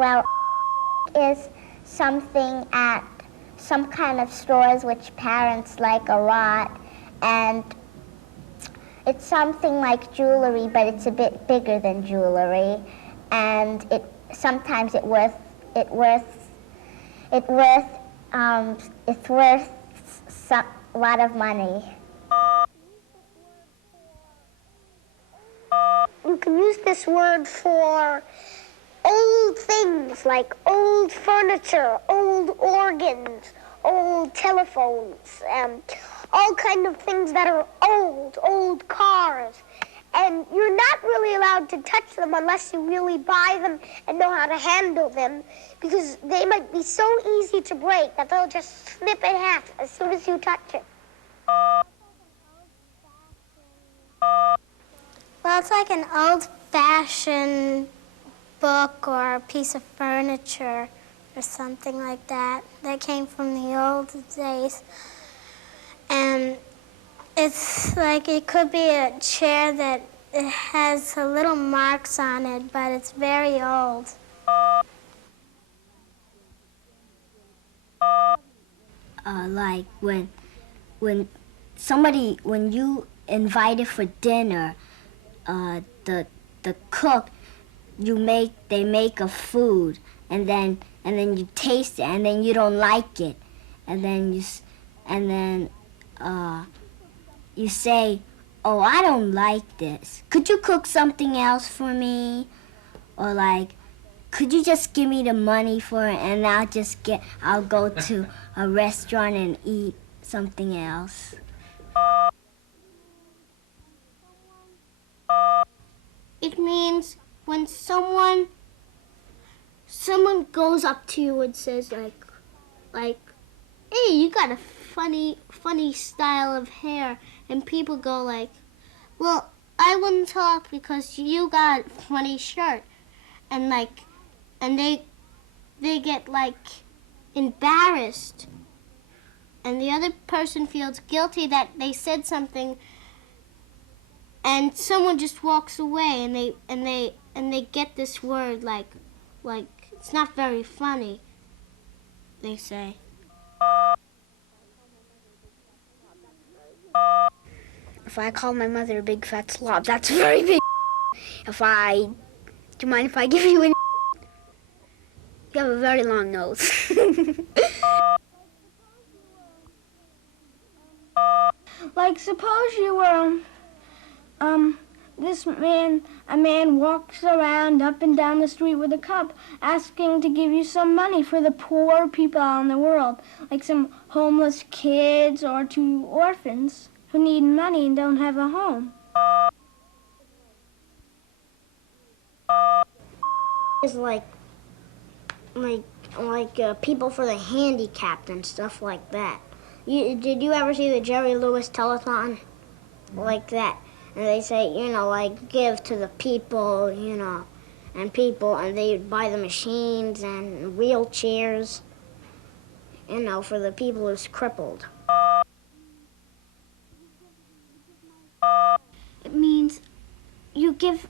Well, is something at some kind of stores which parents like a lot, and it's something like jewelry, but it's a bit bigger than jewelry, and sometimes it's worth a lot of money. You can use this word for old things like old furniture, old organs, old telephones, all kind of things that are old cars. And you're not really allowed to touch them unless you really buy them and know how to handle them, because they might be so easy to break that they'll just snip in half as soon as you touch it. Well, it's like an old-fashioned book or a piece of furniture or something like that came from the old days. And it's like it could be a chair that it has a little marks on it, but it's very old. Like when you invited for dinner, the cook, they make a food, and then you taste it, and then you don't like it, and then you say, "Oh, I don't like this. Could you cook something else for me?" Or like, "Could you just give me the money for it, and I'll go to a restaurant and eat something else." It means when someone goes up to you and says like, "Hey, you got a funny style of hair," and people go like, "Well, I wouldn't talk because you got a funny shirt," and they get like embarrassed, and the other person feels guilty that they said something, and someone just walks away, and they get this word like it's not very funny, they say. If I call my mother a big fat slob, that's very big. Do you mind if I give you an? You have a very long nose. Like, suppose you were, a man walks around up and down the street with a cup asking to give you some money for the poor people out in the world, like some homeless kids or 2 orphans who need money and don't have a home. It's like people for the handicapped and stuff like that. Did you ever see the Jerry Lewis telethon? Like that. And they say, like, give to the people, and they buy the machines and wheelchairs, for the people who's crippled. It means you give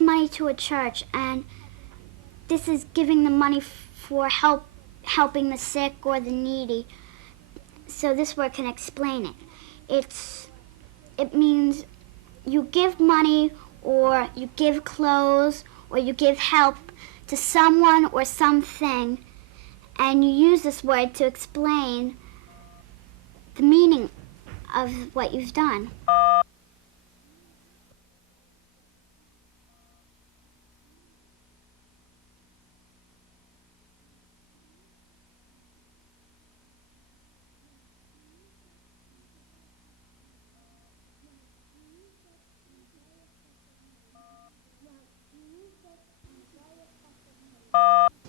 money to a church, and this is giving the money for helping the sick or the needy. So this word can explain it. It means you give money, or you give clothes, or you give help to someone or something, and you use this word to explain the meaning of what you've done.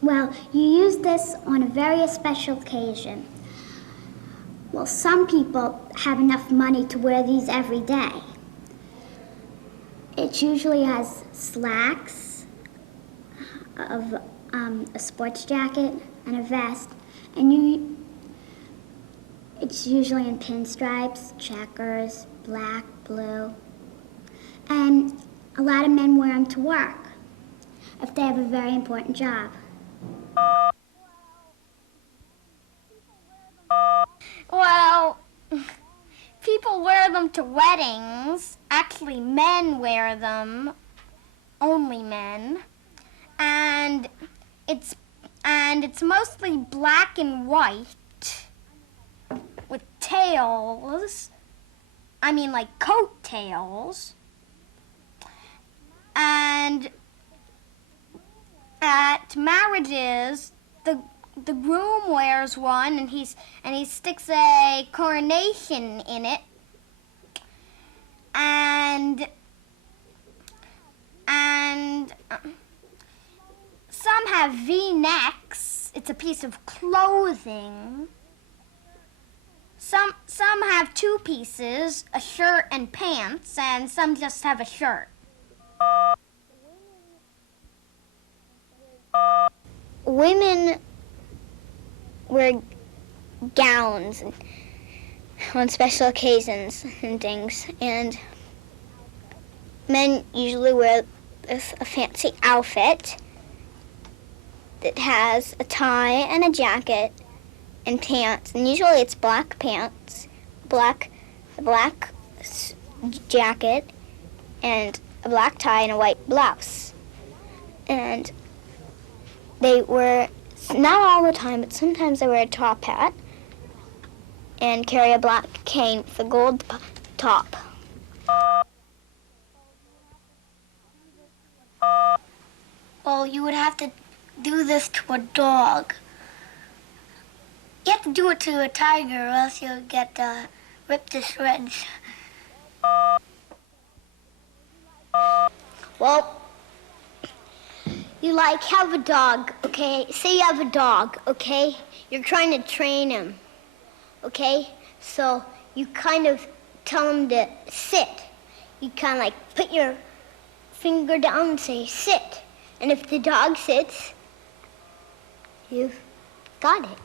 Well, you use this on a very special occasion. Well, some people have enough money to wear these every day. It usually has slacks, of a sports jacket, and a vest, and it's usually in pinstripes, checkers, black, blue, and a lot of men wear them to work if they have a very important job. Well, people wear them to weddings. Actually, men wear them. Only men. And it's mostly black and white with tails. I mean, like coat tails. And at marriages, the groom wears one, and he sticks a coronation in it, and some have V-necks. It's a piece of clothing. Some have two pieces, a shirt and pants, and some just have a shirt. Women wear gowns on special occasions and things, and men usually wear a fancy outfit that has a tie and a jacket and pants, and usually it's black pants, a black jacket, and a black tie and a white blouse. And they wear, not all the time, but sometimes they wear a top hat and carry a black cane with a gold top. Well, you would have to do this to a dog. You have to do it to a tiger or else you'll get ripped to shreds. Well, you have a dog, okay? Say you have a dog, okay? You're trying to train him, okay? So you kind of tell him to sit. You kind of put your finger down and say, sit. And if the dog sits, you've got it.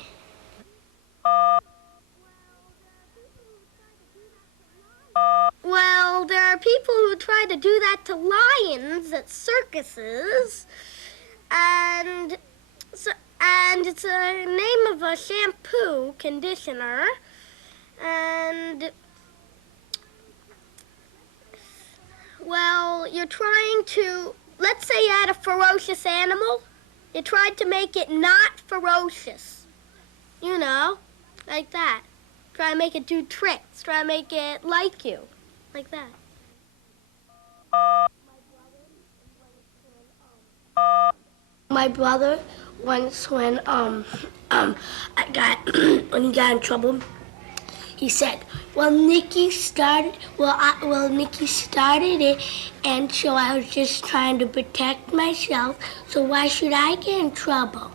Well, there are people who try to do that to lions at circuses, and it's a name of a shampoo conditioner, and well, you're trying to, let's say you had a ferocious animal, you tried to make it not ferocious, you know, like that. Try to make it do tricks, try to make it like you. Like that. My brother once when I got when he got in trouble, he said, "Well, Nikki started it, and so I was just trying to protect myself. So why should I get in trouble?"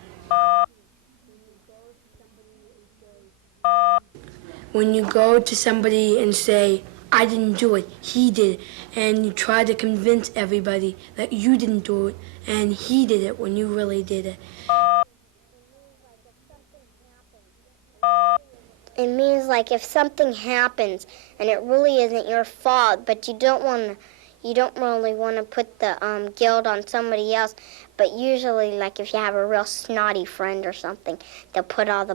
When you go to somebody and say, "I didn't do it, he did," and you try to convince everybody that you didn't do it and he did it when you really did it. It means if something happens and it really isn't your fault, but you don't really want to put the guilt on somebody else. But usually, if you have a real snotty friend or something, they'll put all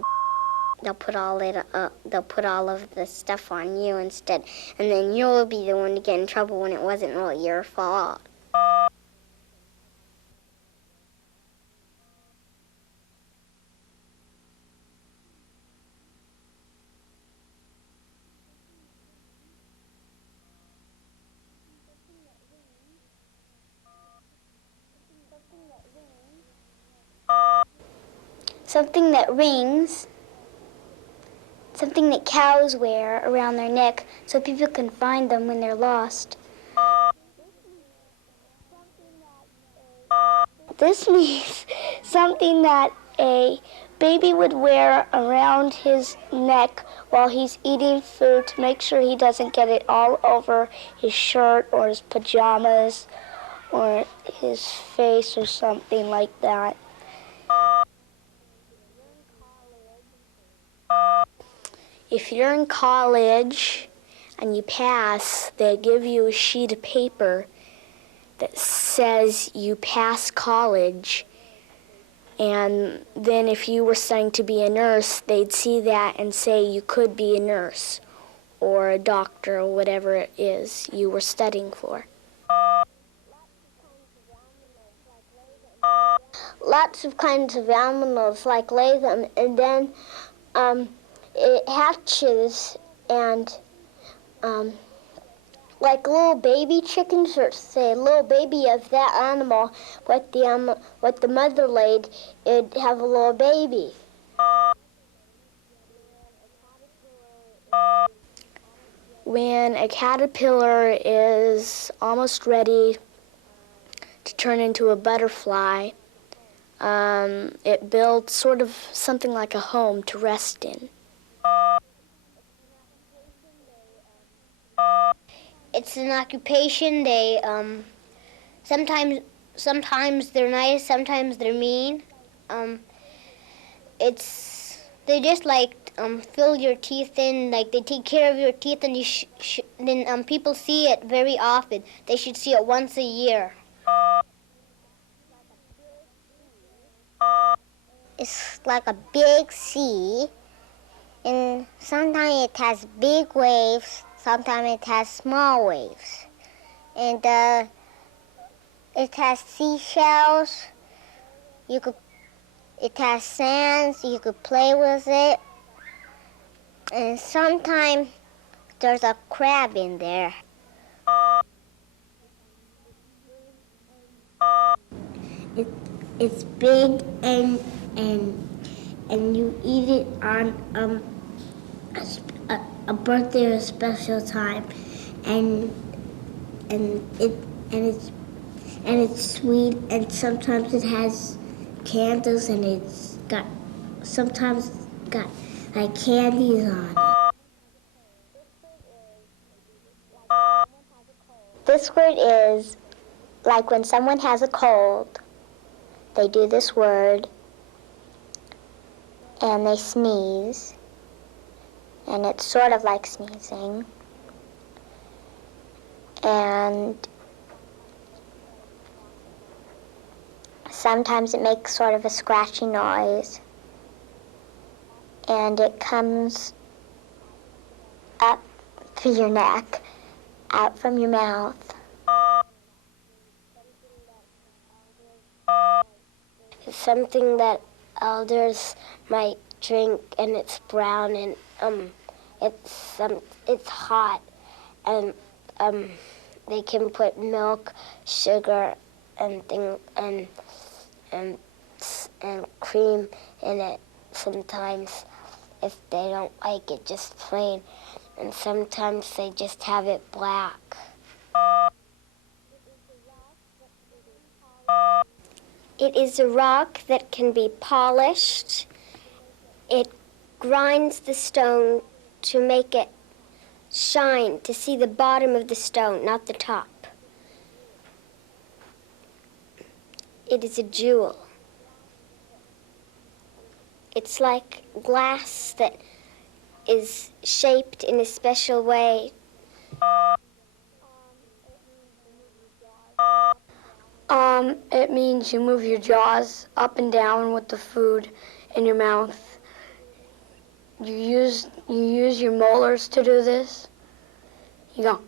of the stuff on you instead, and then you'll be the one to get in trouble when it wasn't really your fault. Something that rings, something that cows wear around their neck so people can find them when they're lost. This means something that a baby would wear around his neck while he's eating food to make sure he doesn't get it all over his shirt or his pajamas or his face or something like that. If you're in college and you pass, they give you a sheet of paper that says you pass college, And then if you were studying to be a nurse, they'd see that and say you could be a nurse or a doctor or whatever it is you were studying for. Lots of kinds of animals like lay them, and then it hatches, and like little baby chickens, or say a little baby of that animal, what the mother laid, it'd have a little baby. When a caterpillar is almost ready to turn into a butterfly, it builds sort of something like a home to rest in. It's an occupation. They sometimes they're nice, sometimes they're mean. They just like fill your teeth in, like they take care of your teeth, and then people see it very often. They should see it once a year. It's like a big sea, and sometimes it has big waves, sometimes it has small waves. And it has seashells, it has sands, you could play with it. And sometimes there's a crab in there. It's big and you eat it on a birthday or a special time, and it's sweet, and sometimes it has candles, and it's got sometimes got like candies on it. This word is like when someone has a cold, they do this word and they sneeze, and it's sort of like sneezing. And sometimes it makes sort of a scratchy noise, and it comes up through your neck, out from your mouth. It's something that elders might drink, and it's brown, and it's hot, and they can put milk, sugar, and cream in it sometimes if they don't like it just plain, and sometimes they just have it black. It is a rock that can be polished. It grinds the stone to make it shine, to see the bottom of the stone, not the top. It is a jewel. It's like glass that is shaped in a special way. It means you move your jaws up and down with the food in your mouth. You use your molars to do this. You go.